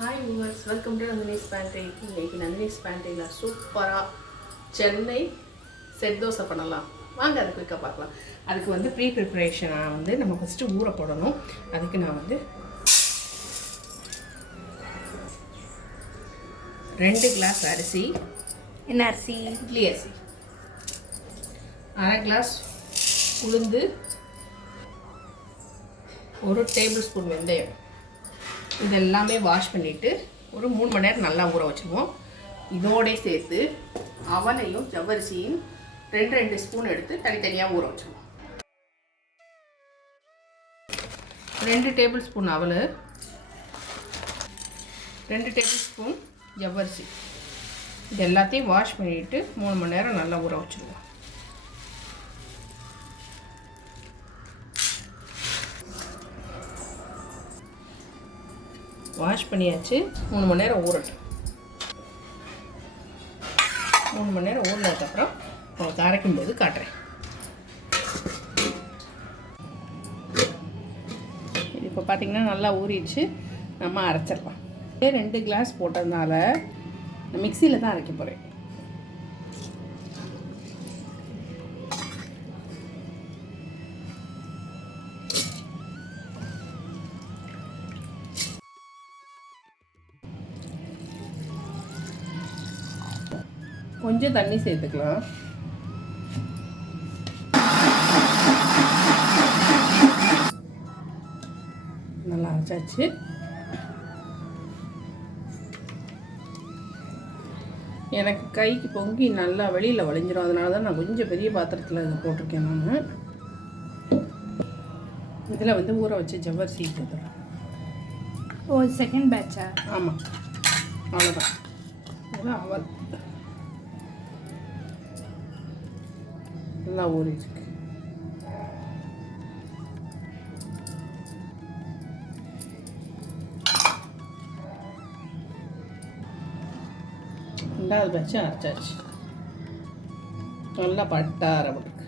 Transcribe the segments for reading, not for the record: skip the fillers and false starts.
Hi viewers, welcome to Nandini's pantry. இன்னைக்கு நந்தினிஸ் பேண்ட்ரியில் சூப்பராக Chennai set dosa பண்ணலாம். வாங்க அது குயிக்காக பார்க்கலாம். அதுக்கு வந்து ப்ரிப்ரேஷனாக வந்து நம்ம ஃபஸ்ட்டு ஊற போடணும். அதுக்கு நான் வந்து 2 கிளாஸ் அரிசி. என்ன அரிசி? இட்லி அரிசி. 1/2 கிளாஸ் உளுந்து, 1 டேபிள் ஸ்பூன் வெந்தயம். இதெல்லாமே வாஷ் பண்ணிவிட்டு ஒரு 3 மணி நேரம் நல்லா ஊற வச்சுருவோம். இதோடே சேர்த்து அவலையும் ஜவ்வரிசியும் 2 ஸ்பூன் எடுத்து தனித்தனியாக ஊற வச்சுருவோம். 2 டேபிள் ஸ்பூன் அவல், 2 டேபிள் ஸ்பூன் ஜவ்வரிசி. இது எல்லாத்தையும் வாஷ் பண்ணிவிட்டு 3 மணி நேரம் நல்லா ஊற வச்சுருவோம். வாஷ் பண்ணியாச்சு. 3 மணி நேரம் ஊறட்டும். 3 மணி நேரம் ஊறினதுக்கப்புறம் உங்களுக்கு அரைக்கும் போது காட்டுறேன். இது இப்போ பார்த்திங்கன்னா நல்லா ஊறிடுச்சு. நம்ம அரைச்சிடலாம். 2 கிளாஸ் போட்டதுனால மிக்சியில் தான் அரைக்க போகிறேன். கொஞ்சம் தண்ணி சேர்த்துக்கலாம். நல்லா அரைச்சாச்சு. எனக்கு கைக்கு பொங்கி நல்லா வெளியில் வழிஞ்சிடும். அதனால தான் நான் கொஞ்சம் பெரிய பாத்திரத்தில் இதை போட்டிருக்கேன். நான் இதில் வந்து ஊற வச்சு ஜவ்வரிசி சேர்த்துறேன். ஓ, செகண்ட் பேட்சா? ஆமாம், அவ்வளோதான். அதான் அவல் நல்லா ஊறிருக்கு. ரெண்டாவது பேட்சு அரைச்சாச்சு. நல்லா பட்டா அரைப்பட்டுருக்கு.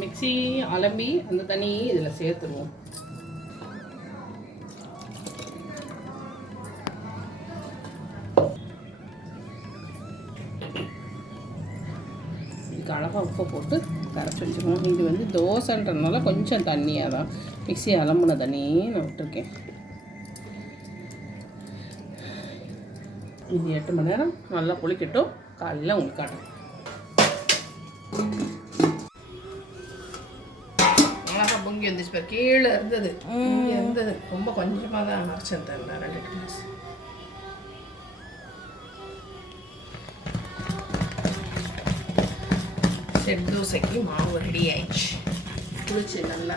மிக்ஸி அலம்பி அந்த தண்ணியை இதில் சேர்த்துருவோம். அளவாக உப்பு போட்டு கரைச்சி வச்சுக்கணும். இது வந்து தோசைன்றதுனால கொஞ்சம் தண்ணியாக தான், மிக்ஸி அலம்புன தண்ணியே நான் விட்டுருக்கேன். இது 8 மணி நேரம் நல்லா புளிக்கட்டும். காலையில் உங்களுக்கு காட்டுறேன். அழகாக பொங்கி வந்துச்சு. இப்போ கீழே இருந்தது, இங்கே இருந்தது. ரொம்ப கொஞ்சமாக தான் அரைச்சேன். தரல 2 கிளாஸ். செட் தோசைக்கு மாவு ரெடி ஆயிடுச்சு. குளிச்சு நல்லா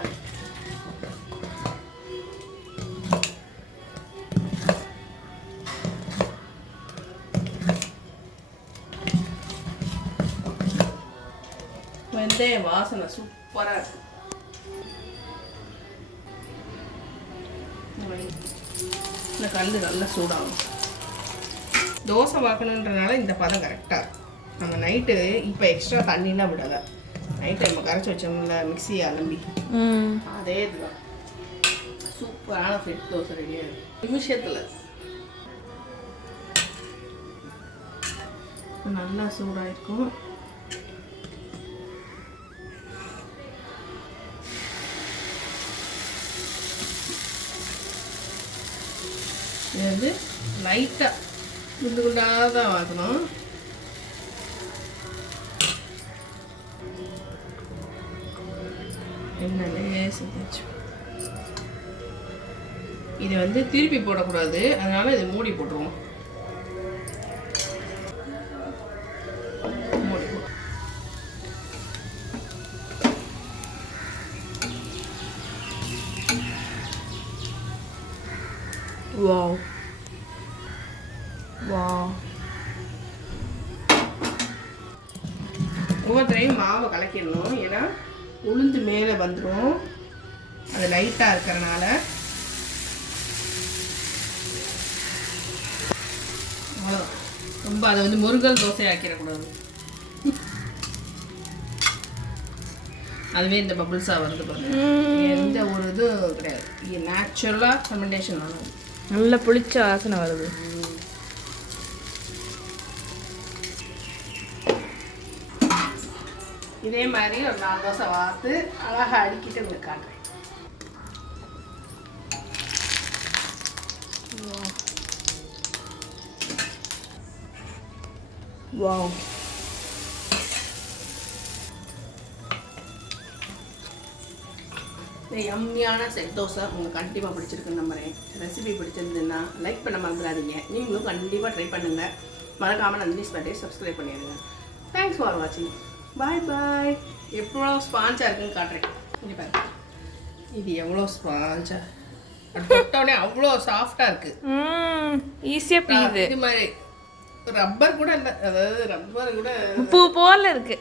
வெந்தய வாசனை சூப்பராக இருக்கு. இந்த கல் நல்லா சூடாகும். தோசை வாக்கணுன்றனால இந்த பதம் கரெக்டாக இருக்கும். நம்ம நைட்டு இப்போ எக்ஸ்ட்ரா தண்ணிலாம் விடாத. நைட்டு நம்ம கரைச்சி வச்சோம்ல மிக்ஸியை அலம்பி, அதே இதுதான் சூப்பரான செட் தோசை ரெடியாக இருக்கும். நிமிஷத்தில் நல்லா சூடாயிருக்கும். இது வந்து லைட்டாக குண்டு குண்டாக தான் வாக்கணும். இதை வந்து திருப்பி போடக்கூடாது, அதனால இதை மூடி போட்டுருவோம். மூடி போட்டு வாவ் வாவ். ஒவ்வொருத்தரையும் மாவை கலக்கிடணும். ஏன்னா உளுந்து மேலே வந்துடும். அது லைட்டாக இருக்கிறனால அவ்வளோதான். ரொம்ப அதை வந்து முருகல் தோசை ஆக்கிடக்கூடாது. அதுவே இந்த பபுள்ஸாக வருது பாருங்க. எந்த ஒரு இதுவும் கிடையாது. இது நேச்சுரலாக ஃபெர்மெண்டேஷன் ஆனது. நல்ல புளிச்ச வாசனை வருது. இதே மாதிரி ஒரு 4 தோசை வார்த்து அழகாக அடிக்கிட்டு உங்களுக்கு காட்டுறேன். வாவ். இந்த யம்மியான செட் தோசை உங்களுக்கு கண்டிப்பாக பிடிச்சிருக்குன்னு நம்புறேன். ரெசிபி பிடிச்சிருந்துன்னா லைக் பண்ண மறந்துடாதீங்க. நீங்களும் கண்டிப்பாக ட்ரை பண்ணுங்கள். மறக்காமல் நந்தினிஸ் பட்டே சப்ஸ்கிரைப் பண்ணிடுங்க. தேங்க்ஸ் ஃபார் வாட்சிங். பாய் பாய். எவ்வளோ ஸ்பாஞ்சாக இருக்குன்னு காட்டுறேன். இங்கே பாருங்க, இது எவ்வளோ ஸ்பாஞ்சாக தொட்டோடனே அவ்வளோ சாஃப்டாக இருக்குது. ஈஸியாக பியுது. இது மாதிரி ரப்பர் கூட இல்லை, அதாவது ரப்பர் கூட பூ போல இருக்கு.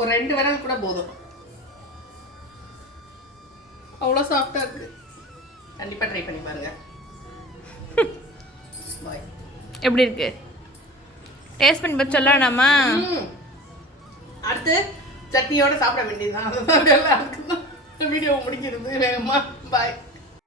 ஒரு 2 விரல் கூட போதும், அவ்வளோ சாஃப்டாக இருக்குது. கண்டிப்பாக ட்ரை பண்ணி பாருங்கள். பாய். எப்படி இருக்கு? டேஸ்ட் பண்ணி பார்த்து சொல்லலாமா? அடுத்து சட்னியோட சாப்பிட வேண்டியதுதான். அதுதான் வீடியோ முடிக்கிறது வேகமாக. பாய்.